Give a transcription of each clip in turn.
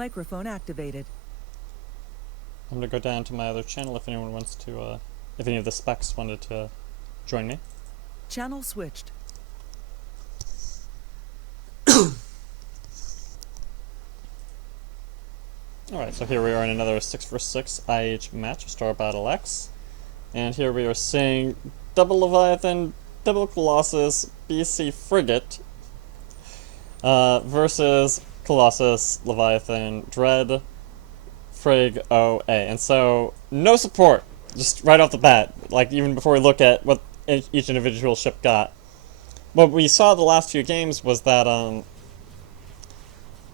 Microphone activated. I'm gonna go down to my other channel if anyone wants to, if any of the specs wanted to join me. Channel switched. Alright, so here we are in another 6 vs 6 IH match of Star Battle X. And here we are seeing double Leviathan, double Colossus, BC Frigate versus Colossus, Leviathan, Dread, Frig, OA. And so, no support, just right off the bat, like even before we look at what each individual ship got. What we saw the last few games was that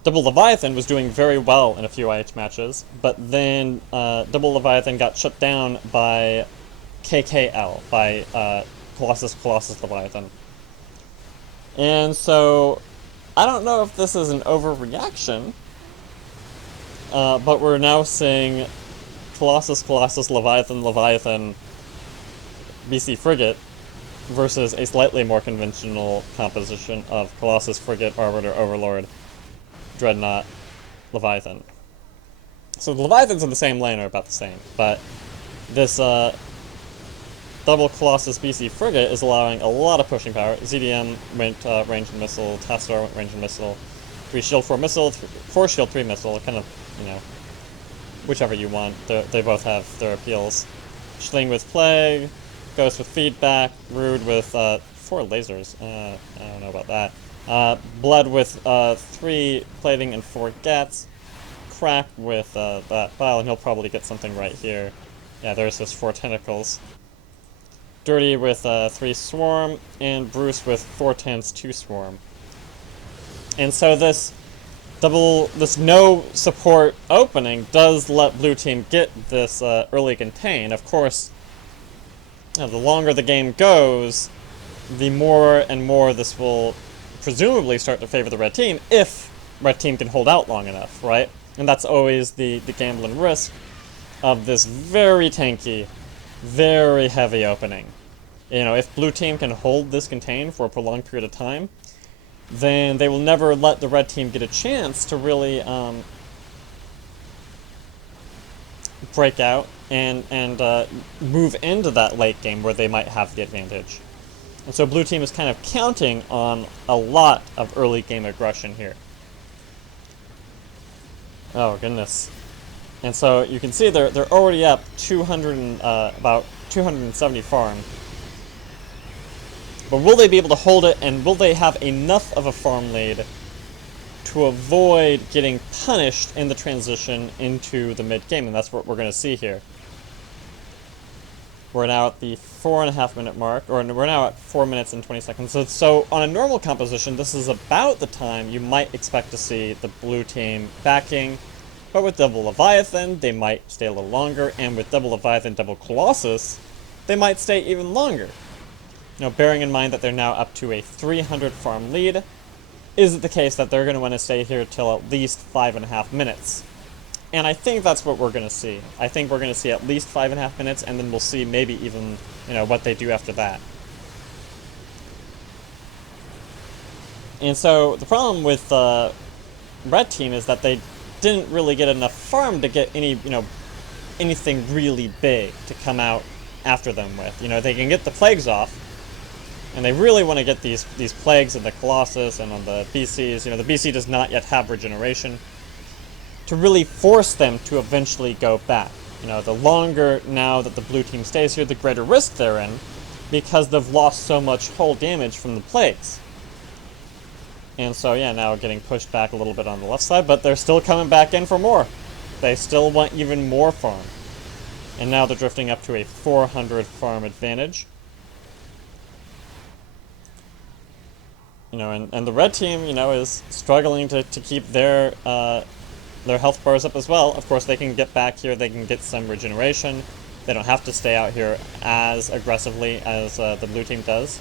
Double Leviathan was doing very well in a few IH matches, but then Double Leviathan got shut down by KKL, by Colossus Leviathan. And so, I don't know if this is an overreaction, but we're now seeing Colossus Leviathan BC Frigate versus a slightly more conventional composition of Colossus Frigate, Arbiter, Overlord, Dreadnought, Leviathan. So the Leviathans in the same lane are about the same, but this double Colossus BC Frigate is allowing a lot of pushing power. ZDM went range and missile, Tassadar went range and missile, 3 shield, 4 missile, 4 shield, 3 missile, kind of, you know, whichever you want. They both have their appeals. Shling with Plague, Ghost with Feedback, Rude with 4 lasers, I don't know about that. Bled with 3 plating and 4 gats. Crack with that pile, and he'll probably get something right here. Yeah, there's his 4 tentacles. Dirty with 3 swarm, and Bruce with 4 tens, 2 swarm. And so this no support opening does let blue team get this early contain. Of course, you know, the longer the game goes, the more and more this will presumably start to favor the red team if red team can hold out long enough, right? And that's always the gambling risk of this very tanky, very heavy opening. You know, if blue team can hold this contain for a prolonged period of time, then they will never let the red team get a chance to really break out and move into that late game where they might have the advantage. And so blue team is kind of counting on a lot of early game aggression here. Oh goodness. And so you can see they're already up 200 about 270 farm. But will they be able to hold it, and will they have enough of a farm lead to avoid getting punished in the transition into the mid game? And that's what we're going to see here. We're now at the 4.5 minute mark, or we're now at 4 minutes and 20 seconds. So on a normal composition, this is about the time you might expect to see the blue team backing. But with double Leviathan, they might stay a little longer, and with double Leviathan, double Colossus, they might stay even longer. You know, bearing in mind that they're now up to a 300 farm lead, is it the case that they're going to want to stay here till at least 5.5 minutes? And I think that's what we're going to see. I think we're going to see at least 5.5 minutes, and then we'll see maybe even, you know, what they do after that. And so the problem with red team is that they didn't really get enough farm to get any, you know, anything really big to come out after them with. You know, they can get the plagues off, and they really want to get these plagues in the Colossus and on the BCs. You know, the BC does not yet have regeneration to really force them to eventually go back. You know, the longer now that the blue team stays here, the greater risk they're in, because they've lost so much hull damage from the plagues. And so, yeah, now getting pushed back a little bit on the left side, but they're still coming back in for more. They still want even more farm. And now they're drifting up to a 400 farm advantage. You know, and the red team, you know, is struggling to keep their health bars up as well. Of course, they can get back here, they can get some regeneration. They don't have to stay out here as aggressively as the blue team does.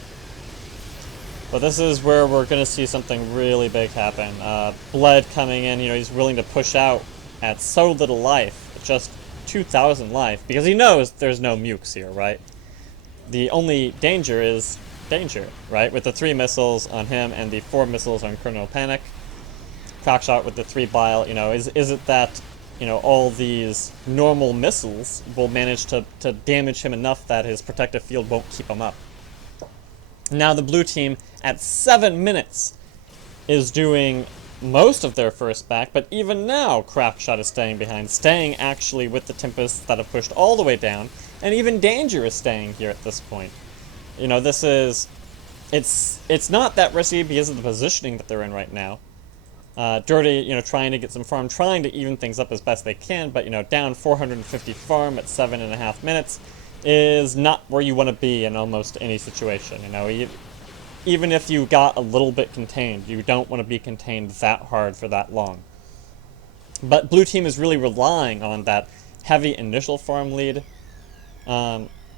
But this is where we're going to see something really big happen. Bled coming in, you know, he's willing to push out at so little life, just 2,000 life, because he knows there's no mukes here, right? The only danger is danger, right? With the 3 missiles on him and the 4 missiles on ColonelPanic. CRAKSHOTT with the 3 bile, you know, is it that, you know, all these normal missiles will manage to damage him enough that his protective field won't keep him up? Now the blue team, at 7 minutes, is doing most of their first back, but even now CRAKSHOTT is staying behind, staying actually with the Tempests that have pushed all the way down, and even Danger is staying here at this point. You know, this is... It's not that risky because of the positioning that they're in right now. Dirty, you know, trying to get some farm, trying to even things up as best they can, but, you know, down 450 farm at 7.5 minutes is not where you want to be in almost any situation, you know. Even if you got a little bit contained, you don't want to be contained that hard for that long. But blue team is really relying on that heavy initial farm lead,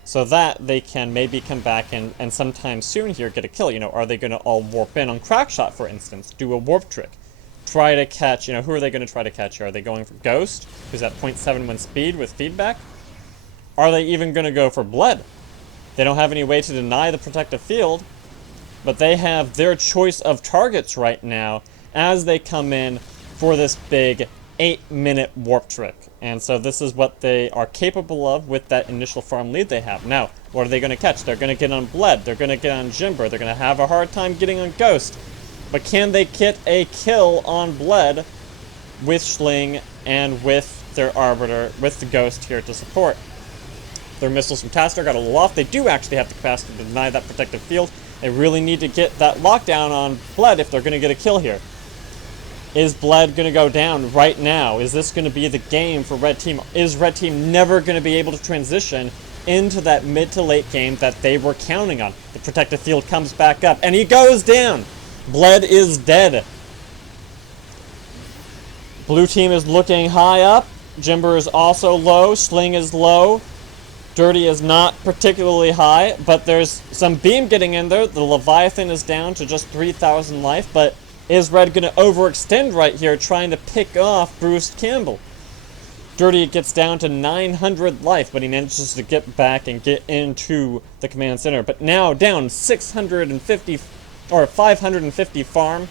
so that they can maybe come back and sometime soon here get a kill. You know, are they going to all warp in on CRAKSHOTT, for instance, do a warp trick, try to catch, you know, who are they going to try to catch here? Are they going for Ghost, who's at 0.71 speed with feedback? Are they even going to go for Bled? They don't have any way to deny the protective field, but they have their choice of targets right now as they come in for this big 8-minute warp trick. And so this is what they are capable of with that initial farm lead they have. Now, what are they going to catch? They're going to get on Bled, they're going to get on Jimber, they're going to have a hard time getting on Ghost. But can they get a kill on Bled with Shling and with their Arbiter, with the Ghost here to support? Their missiles from Tassadar got a little off. They do actually have the capacity to deny that protective field. They really need to get that lockdown on Bled if they're going to get a kill here. Is Bled going to go down right now? Is this going to be the game for Red Team? Is Red Team never going to be able to transition into that mid to late game that they were counting on? The protective field comes back up, and he goes down! Bled is dead. Blue team is looking high up. Jimber is also low. Shling is low. Dirty is not particularly high, but there's some beam getting in there. The Leviathan is down to just 3,000 life, but is Red going to overextend right here, trying to pick off brucecambell? Dirty gets down to 900 life, but he manages to get back and get into the command center. But now down 650, or 550 farm.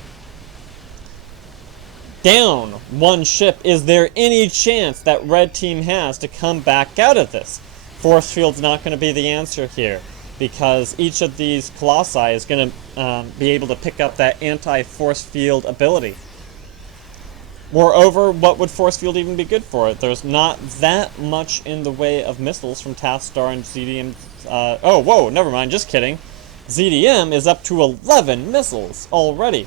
Down 1 ship. Is there any chance that Red Team has to come back out of this? Force field's not going to be the answer here, because each of these colossi is going to be able to pick up that anti-force field ability. Moreover, what would force field even be good for? There's not that much in the way of missiles from Tassadar and ZDM. Oh, whoa, never mind, just kidding. ZDM is up to 11 missiles already.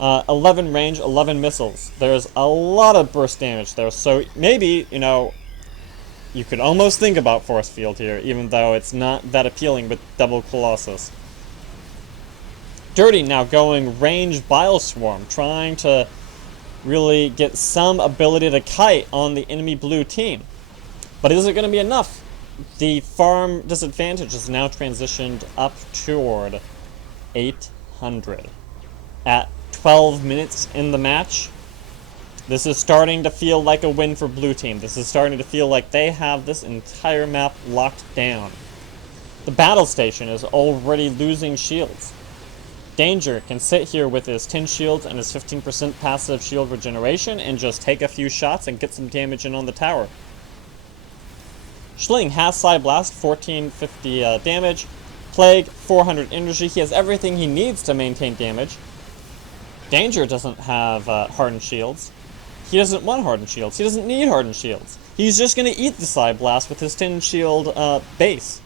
11 range, 11 missiles. There's a lot of burst damage there, so maybe, you know, you could almost think about force field here, even though it's not that appealing with double Colossus. Dirty now going range Bile Swarm, trying to really get some ability to kite on the enemy blue team. But is it going to be enough? The farm disadvantage is now transitioned up toward 800. At 12 minutes in the match, this is starting to feel like a win for blue team. This is starting to feel like they have this entire map locked down. The battle station is already losing shields. Danger can sit here with his 10 shields and his 15% passive shield regeneration and just take a few shots and get some damage in on the tower. Shling has Side Blast, 1450 damage. Plague, 400 energy. He has everything he needs to maintain damage. Danger doesn't have hardened shields. He doesn't want hardened shields. He doesn't need hardened shields. He's just going to eat the Side Blast with his 10 shield base.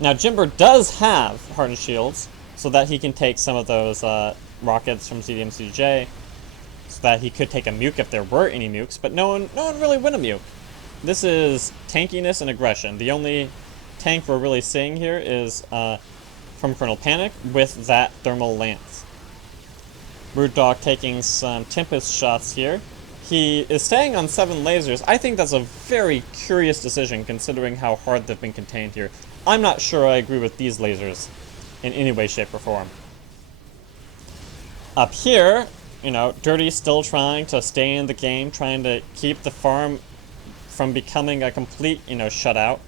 Now, Jimber does have hardened shields, so that he can take some of those rockets from ZDMCJ, so that he could take a Muke if there were any Mukes, but no one really win a Muke. This is tankiness and aggression. The only tank we're really seeing here is from ColonelPanic with that thermal lance. Rudedawg taking some Tempest shots here. He is staying on 7 lasers. I think that's a very curious decision considering how hard they've been contained here. I'm not sure I agree with these lasers in any way, shape, or form. Up here, you know, Dirty's still trying to stay in the game, trying to keep the farm from becoming a complete, you know, shutout.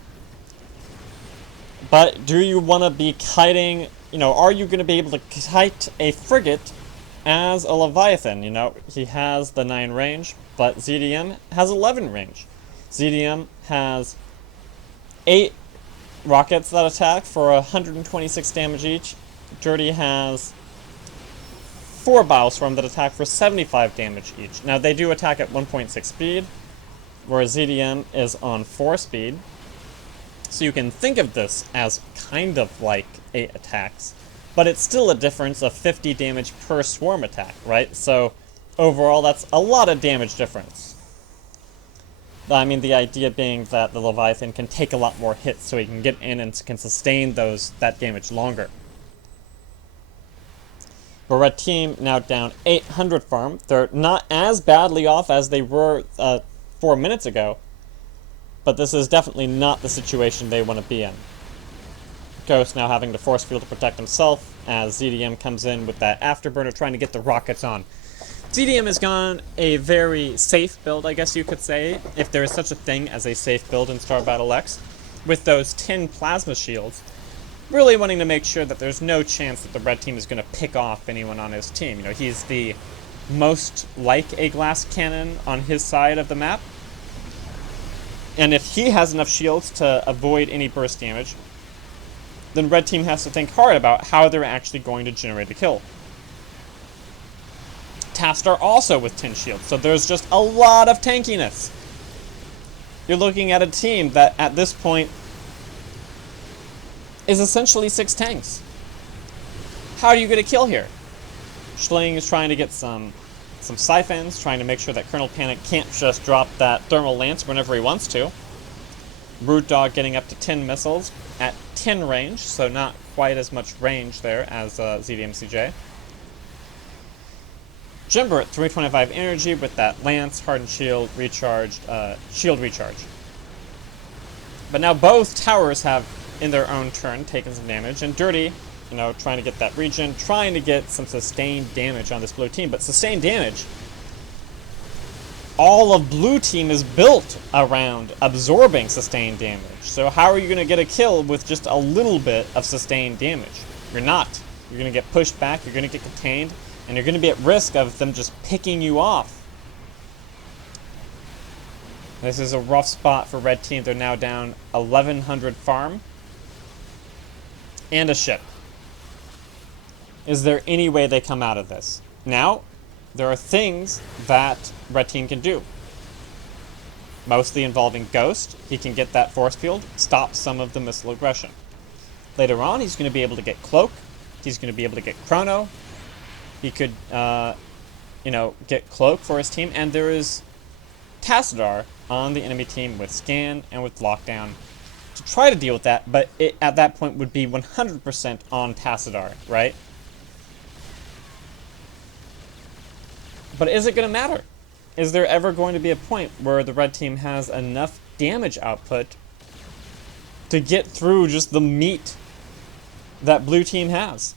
But do you want to be kiting you know, are you going to be able to kite a frigate as a Leviathan? You know, he has the 9 range, but ZDM has 11 range. ZDM has 8 rockets that attack for 126 damage each. Dirty has 4 Bioswarm that attack for 75 damage each. Now, they do attack at 1.6 speed, whereas ZDM is on 4 speed. So you can think of this as kind of like 8 attacks, but it's still a difference of 50 damage per swarm attack, right? So overall, that's a lot of damage difference. I mean, the idea being that the Leviathan can take a lot more hits, so he can get in and can sustain that damage longer. But red team now down 800 farm. They're not as badly off as they were 4 minutes ago, but this is definitely not the situation they want to be in. Ghost now having to force field to protect himself as ZDM comes in with that afterburner trying to get the rockets on. ZDM has gone a very safe build, I guess you could say, if there is such a thing as a safe build in Star Battle X, with those 10 plasma shields, really wanting to make sure that there's no chance that the red team is going to pick off anyone on his team. You know, he's the most like a glass cannon on his side of the map, and if he has enough shields to avoid any burst damage, then red team has to think hard about how they're actually going to generate a kill. Tassadar also with 10 shields, so there's just a lot of tankiness. You're looking at a team that, at this point, is essentially 6 tanks. How do you get a kill here? Shling is trying to get some siphons, trying to make sure that ColonelPanic can't just drop that thermal lance whenever he wants to. Rudedawg getting up to 10 missiles at 10 range, so not quite as much range there as ZDMCJ. Jimber at 325 energy with that lance, hardened shield, recharged, shield recharge. But now both towers have, in their own turn, taken some damage, and Dirty, you know, trying to get that regen, trying to get some sustained damage on this blue team. But sustained damage, all of blue team is built around absorbing sustained damage. So how are you going to get a kill with just a little bit of sustained damage? You're not. You're going to get pushed back, you're going to get contained, and you're going to be at risk of them just picking you off. This is a rough spot for red team. They're now down 1,100 farm and a ship. Is there any way they come out of this? Now, there are things that red team can do. Mostly involving Ghost. He can get that force field, stop some of the missile aggression. Later on, he's going to be able to get Cloak. He's going to be able to get Chrono. He could, you know, get Cloak for his team. And there is Tassadar on the enemy team with Scan and with Lockdown to try to deal with that. But it, at that point, would be 100% on Tassadar, right? But is it going to matter? Is there ever going to be a point where the red team has enough damage output to get through just the meat that blue team has?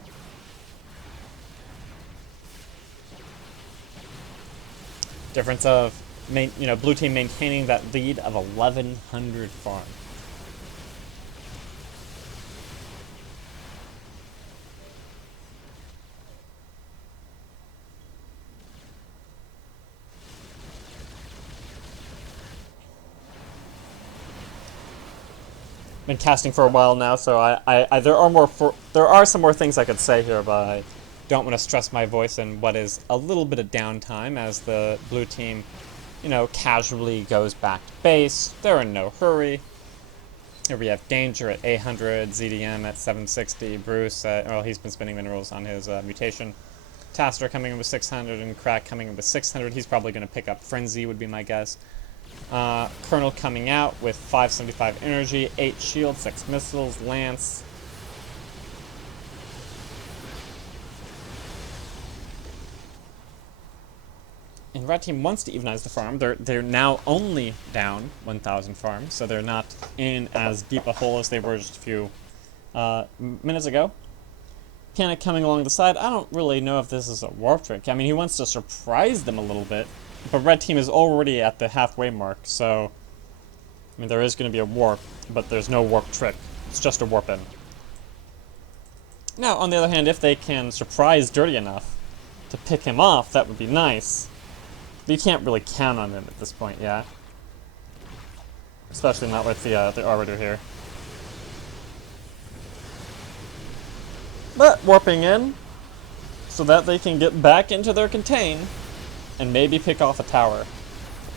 Difference of, you know, blue team maintaining that lead of 1,100 farm. Been casting for a while now, so there are some more things I could say here, but I don't want to stress my voice in what is a little bit of downtime as the blue team, you know, casually goes back to base. They're in no hurry. Here we have Danger at 800, ZDM at 760, Bruce at, well, he's been spinning minerals on his mutation. Tassadar coming in with 600, and Crack coming in with 600. He's probably going to pick up Frenzy, would be my guess. Colonel coming out with 575 energy, 8 shield, 6 missiles, lance. And red team wants to evenize the farm. They're now only down 1,000 farms, so they're not in as deep a hole as they were just a few minutes ago. Panic coming along the side. I don't really know if this is a warp trick. I mean, he wants to surprise them a little bit. But red team is already at the halfway mark, so I mean, there is going to be a warp, but there's no warp trick. It's just a warp in. Now, on the other hand, if they can surprise Dirty enough to pick him off, that would be nice. But you can't really count on him at this point, yeah? Especially not with the Arbiter here. But warping in so that they can get back into their contain and maybe pick off a tower.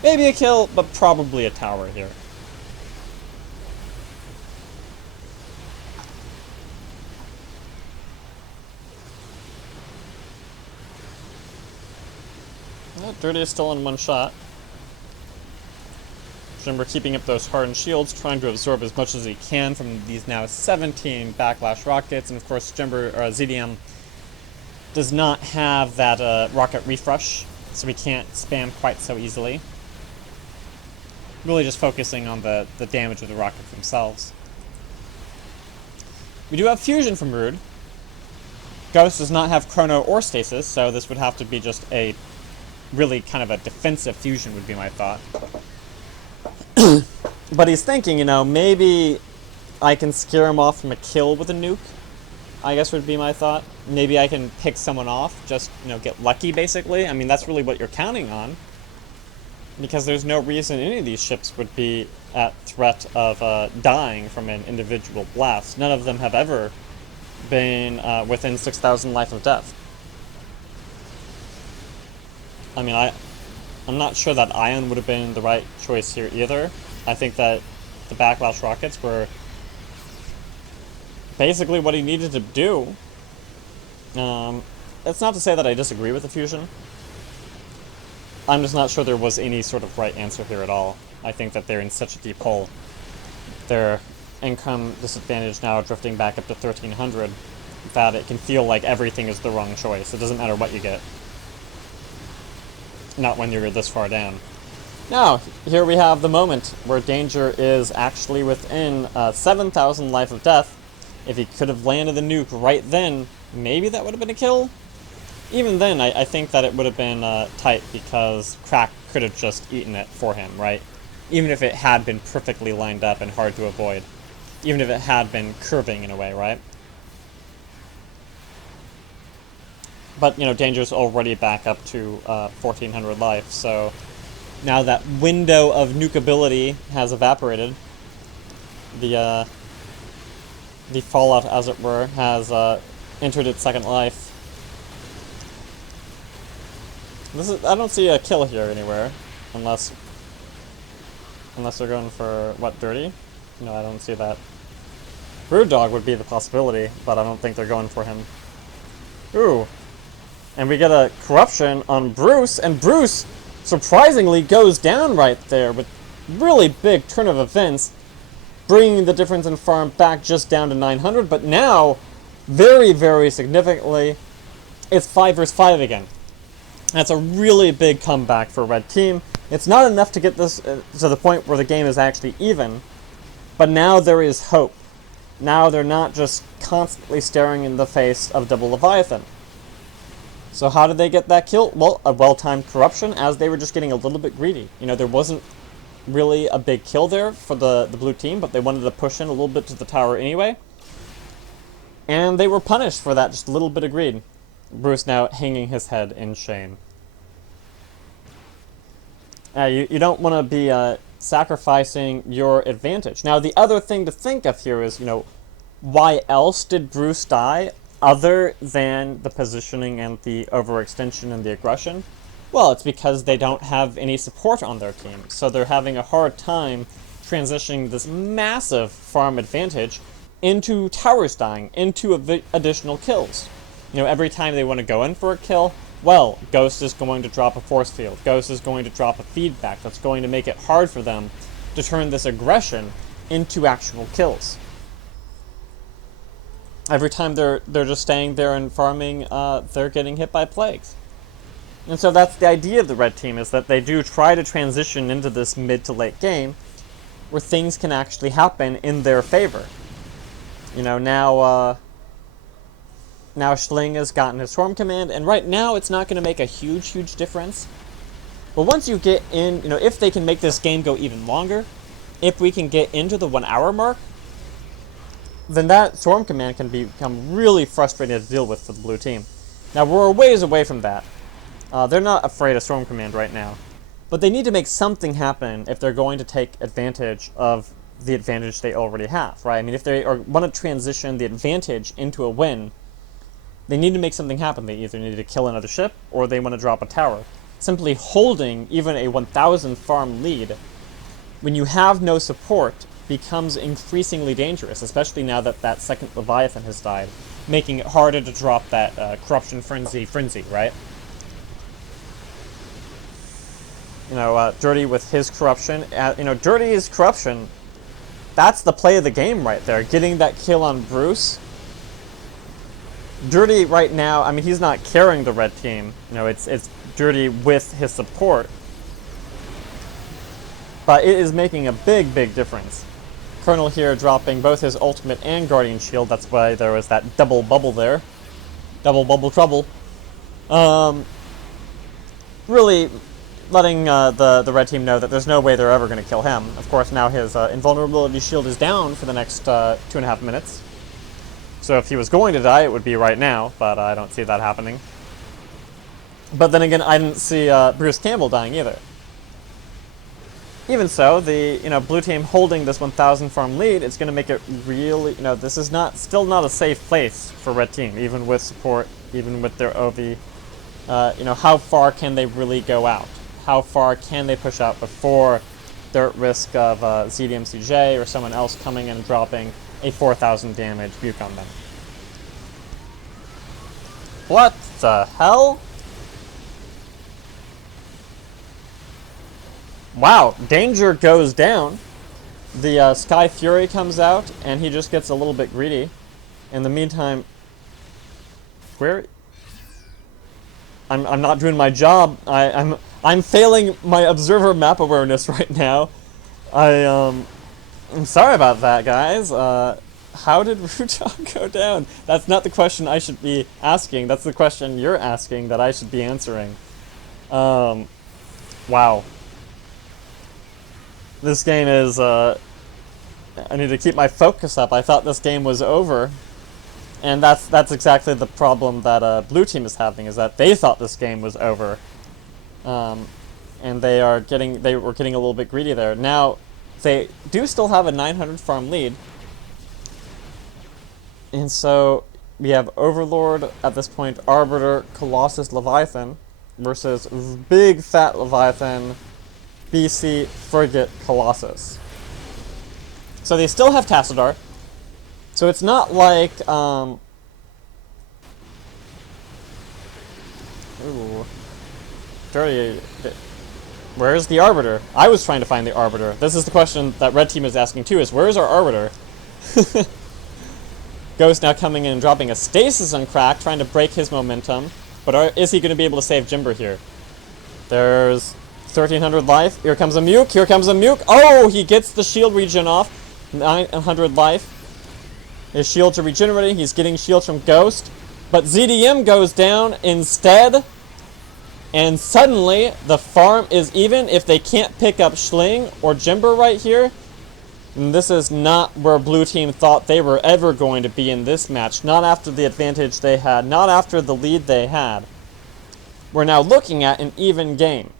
Maybe a kill, but probably a tower here. Dirty is still in one shot. Jimber keeping up those hardened shields, trying to absorb as much as he can from these now 17 backlash rockets, and of course Jimber, ZDM, does not have that rocket refresh, so he can't spam quite so easily. Really just focusing on the damage of the rockets themselves. We do have fusion from Rude. Ghost does not have chrono or stasis, so this would have to be just a really kind of a defensive fusion would be my thought. But he's thinking, you know, maybe I can scare him off from a kill with a nuke, I guess would be my thought. Maybe I can pick someone off, just, you know, get lucky, basically. I mean, that's really what you're counting on. Because there's no reason any of these ships would be at threat of dying from an individual blast. None of them have ever been within 6,000 life of death. I mean, I'm not sure that Ion would have been the right choice here either. I think that the backlash rockets were basically what he needed to do. It's not to say that I disagree with the fusion. I'm just not sure there was any sort of right answer here at all. I think that they're in such a deep hole. Their income disadvantage now drifting back up to 1,300 that it can feel like everything is the wrong choice. It doesn't matter what you get. Not when you're this far down. Now, here we have the moment where Danger is actually within 7,000 life of death. If he could have landed the nuke right then, maybe that would have been a kill. Even then, I think that it would have been tight because Crack could have just eaten it for him, right? Even if it had been perfectly lined up and hard to avoid. Even if it had been curving in a way, right? But, you know, Danger's already back up to 1,400 life, so now that window of nukeability has evaporated. The fallout, as it were, has entered its second life. I don't see a kill here anywhere, unless they're going for, what, Dirty? No, I don't see that. Rudedawg would be the possibility, but I don't think they're going for him. Ooh. And we get a corruption on Bruce, and Bruce surprisingly goes down right there with really big turn of events, bringing the difference in farm back just down to 900, but now, very, very significantly, it's 5 versus 5 again. That's a really big comeback for Red Team. It's not enough to get this to the point where the game is actually even, but now there is hope. Now they're not just constantly staring in the face of double Leviathan. So how did they get that kill? Well, a well-timed corruption, as they were just getting a little bit greedy. You know, there wasn't really a big kill there for the blue team, but they wanted to push in a little bit to the tower anyway. And they were punished for that, just a little bit of greed. Bruce now hanging his head in shame. You don't want to be sacrificing your advantage. Now, the other thing to think of here is, you know, why else did Bruce die other than the positioning and the overextension and the aggression? Well, it's because they don't have any support on their team, so they're having a hard time transitioning this massive farm advantage into towers dying, into additional kills. You know, every time they want to go in for a kill, well, Ghost is going to drop a force field. Ghost is going to drop a feedback that's going to make it hard for them to turn this aggression into actual kills. Every time they're just staying there and farming, they're getting hit by plagues. And so that's the idea of the Red Team, is that they do try to transition into this mid to late game where things can actually happen in their favor. You know, now Shling has gotten his Swarm Command, and right now it's not going to make a huge difference. But once you get in, you know, if they can make this game go even longer, if we can get into the 1 hour mark, then that Swarm Command can become really frustrating to deal with for the blue team. Now, we're a ways away from that. They're not afraid of Swarm Command right now. But they need to make something happen if they're going to take advantage of the advantage they already have, right? I mean, if they want to transition the advantage into a win, they need to make something happen. They either need to kill another ship, or they want to drop a tower. Simply holding even a 1,000 farm lead, when you have no support, becomes increasingly dangerous, especially now that that second Leviathan has died, making it harder to drop that Corruption Frenzy, right? You know, Dirty with his corruption. You know, Dirty's corruption, that's the play of the game right there. Getting that kill on Bruce. Dirty right now, I mean, he's not carrying the red team. You know, it's Dirty with his support. But it is making a big, big difference. Colonel here dropping both his ultimate and Guardian Shield. That's why there was that double bubble there. Double bubble trouble. Really letting the red team know that there's no way they're ever going to kill him. Of course, now his invulnerability shield is down for the next 2.5 minutes. So if he was going to die, it would be right now, but I don't see that happening. But then again, I didn't see brucecambell dying either. Even so, the blue team holding this 1,000 farm lead, it's going to make it really, this is still not a safe place for red team, even with support, even with their OV. How far can they really go out? How far can they push out before they're at risk of ZDMCJ or someone else coming in and dropping a 4,000 damage buke on them? What the hell? Wow, danger goes down. The Sky Fury comes out, and he just gets a little bit greedy. In the meantime, where? I'm not doing my job. I'm failing my observer map awareness right now. I'm sorry about that, guys. How did Rudedawg go down? That's not the question I should be asking. That's the question you're asking that I should be answering. Wow. This game is, I need to keep my focus up. I thought this game was over. And that's exactly the problem that blue team is having, is that they thought this game was over. And they were getting a little bit greedy there. Now, they do still have a 900 farm lead. And so we have Overlord at this point, Arbiter, Colossus, Leviathan versus big fat Leviathan, BC, Frigate, Colossus. So they still have Tassadar. So it's not like, ooh, Dirty, where's the Arbiter? I was trying to find the Arbiter. This is the question that red team is asking too, is where's our Arbiter? Ghost now coming in and dropping a stasis on Crack, trying to break his momentum. But is he going to be able to save Jimber here? There's 1,300 life. Here comes a Muke. Here comes a Muke. Oh, he gets the shield regen off. 900 life. His shields are regenerating. He's getting shields from Ghost. But ZDM goes down instead. And suddenly, the farm is even. If they can't pick up Shling or Jimber right here, and this is not where blue team thought they were ever going to be in this match. Not after the advantage they had. Not after the lead they had. We're now looking at an even game.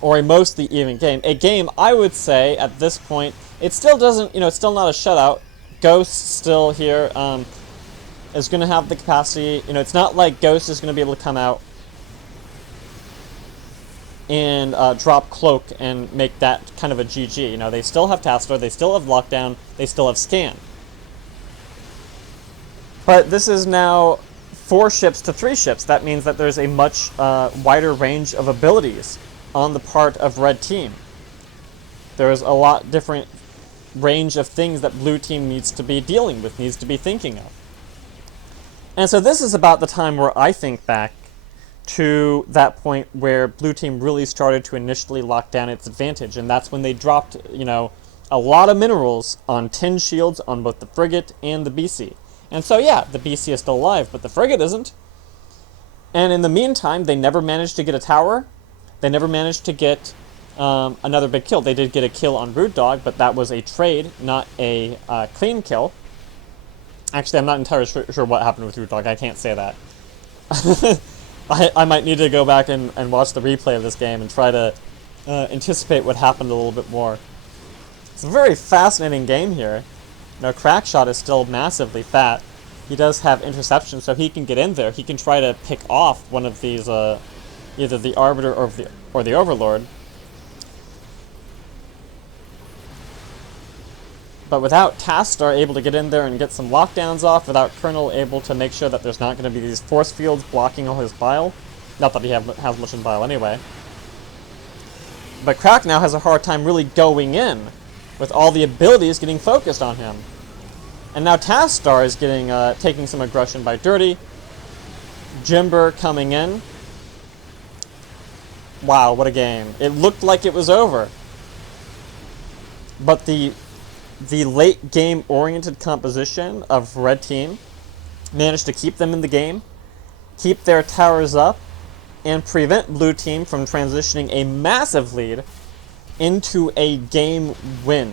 Or a mostly even game. A game, I would say, at this point, it still doesn't, it's still not a shutout. Ghost still here is going to have the capacity. It's not like Ghost is going to be able to come out and drop Cloak and make that kind of a GG. They still have Tassadar, they still have Lockdown, they still have Scan. But this is now 4 ships to 3 ships. That means that there's a much wider range of abilities on the part of red team. There's a lot different range of things that blue team needs to be dealing with, needs to be thinking of. And so this is about the time where I think back to that point where blue team really started to initially lock down its advantage, and that's when they dropped, a lot of minerals on 10 shields on both the Frigate and the BC. And so yeah, the BC is still alive, but the Frigate isn't. And in the meantime, they never managed to get a tower. They never managed to get another big kill. They did get a kill on Rudedawg, but that was a trade, not a clean kill. Actually, I'm not entirely sure what happened with Rudedawg. I can't say that. I might need to go back and watch the replay of this game and try to anticipate what happened a little bit more. It's a very fascinating game here. You know, CRAKSHOTT is still massively fat. He does have interception, so he can get in there. He can try to pick off one of these, either the Arbiter or the Overlord. But without Tassadar able to get in there and get some lockdowns off, without Colonel able to make sure that there's not going to be these force fields blocking all his bile, not that he has much in bile anyway. But Crack now has a hard time really going in, with all the abilities getting focused on him. And now Tassadar is getting taking some aggression by Dirty. Jimber coming in. Wow, what a game. It looked like it was over. But the late game oriented composition of Red Team managed to keep them in the game, keep their towers up, and prevent Blue Team from transitioning a massive lead into a game win.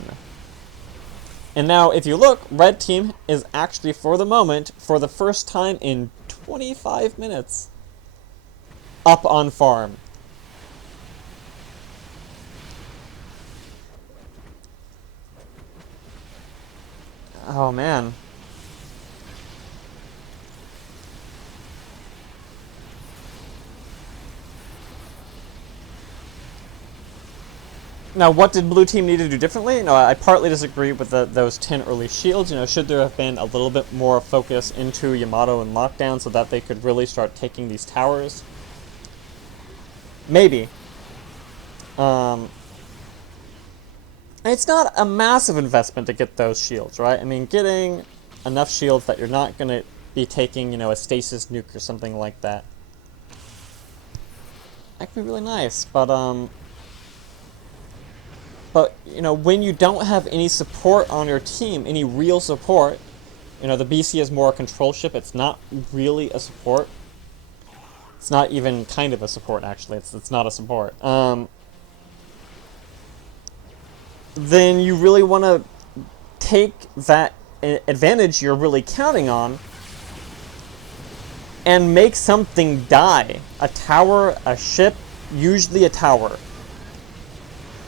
And now, if you look, Red Team is actually, for the moment, for the first time in 25 minutes, up on farm. Oh, man. Now, what did Blue Team need to do differently? No, I partly disagree with those 10 early shields. You know, should there have been a little bit more focus into Yamato and Lockdown so that they could really start taking these towers? Maybe. It's not a massive investment to get those shields, right? I mean, getting enough shields that you're not going to be taking, you know, a stasis nuke or something like that. That could be really nice, but, you know, when you don't have any support on your team, any real support, you know, the BC is more a control ship. It's not really a support. It's not even kind of a support, actually. It's not a support. Then you really want to take that advantage you're really counting on and make something die. A tower, a ship, usually a tower.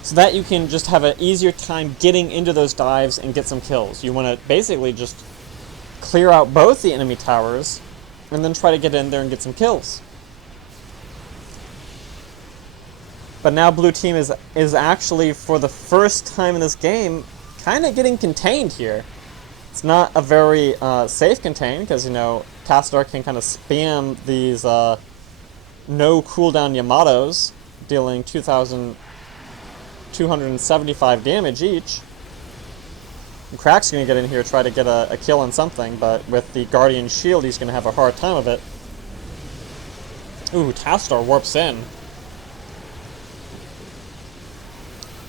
So that you can just have an easier time getting into those dives and get some kills. You want to basically just clear out both the enemy towers and then try to get in there and get some kills. But now Blue Team is actually, for the first time in this game, kind of getting contained here. It's not a very safe contain, because, you know, Tassadar can kind of spam these no cooldown Yamatos, dealing 2,275 damage each. And Crack's going to get in here, try to get a kill on something, but with the Guardian Shield, he's going to have a hard time of it. Ooh, Tassadar warps in.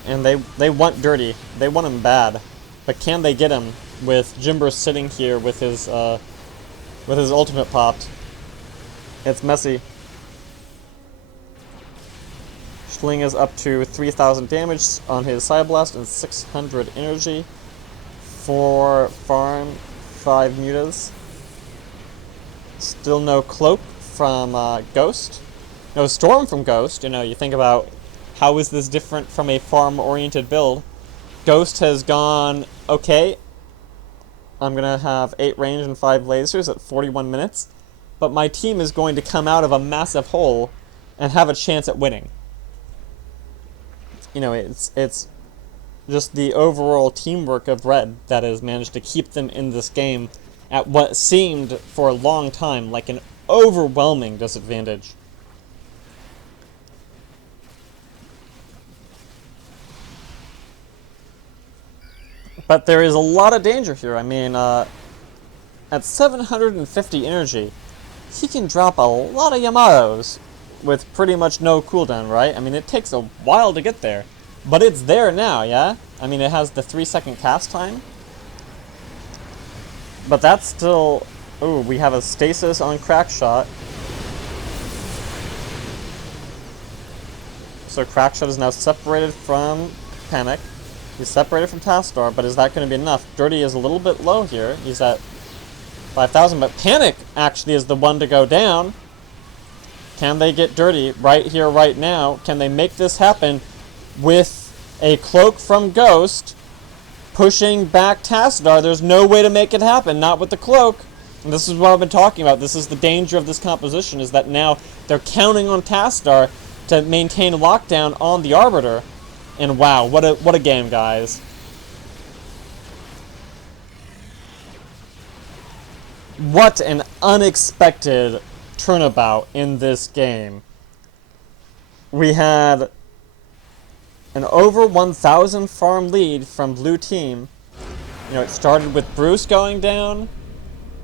And they want Dirty. They want him bad. But can they get him with Jimber sitting here with his ultimate popped? It's messy. Shling is up to 3,000 damage on his Side Blast and 600 energy. 4 farm, 5 mutas. Still no cloak from Ghost. No storm from Ghost. You know, you think about, how is this different from a farm-oriented build? Ghost has gone, okay, I'm going to have 8 range and 5 lasers at 41 minutes, but my team is going to come out of a massive hole and have a chance at winning. You know, it's just the overall teamwork of Red that has managed to keep them in this game at what seemed for a long time like an overwhelming disadvantage. But there is a lot of danger here. I mean, at 750 energy, he can drop a lot of Yamatos with pretty much no cooldown, right? I mean, it takes a while to get there. But it's there now, yeah? I mean, it has the 3-second cast time. But that's still... Ooh, we have a stasis on CRAKSHOTT. So CRAKSHOTT is now separated from Panic. He's separated from Tassadar, but is that going to be enough? Dirty is a little bit low here. He's at 5,000, but Panic actually is the one to go down. Can they get dirty right here, right now? Can they make this happen with a cloak from Ghost pushing back Tassadar? There's no way to make it happen, not with the cloak. And this is what I've been talking about. This is the danger of this composition, is that now they're counting on Tassadar to maintain lockdown on the Arbiter. And wow, what a game, guys. What an unexpected turnabout in this game. We had an over 1,000 farm lead from blue team. You know, it started with Bruce going down,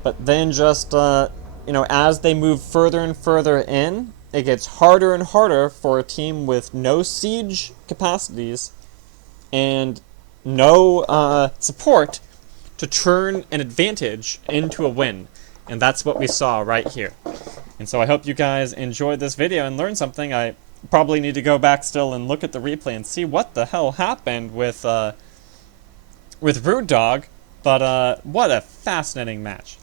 but then just, you know, as they move further and further in, it gets harder and harder for a team with no siege capacities and no support to turn an advantage into a win. And that's what we saw right here. And so I hope you guys enjoyed this video and learned something. I probably need to go back still and look at the replay and see what the hell happened with Rudedawg. But what a fascinating match.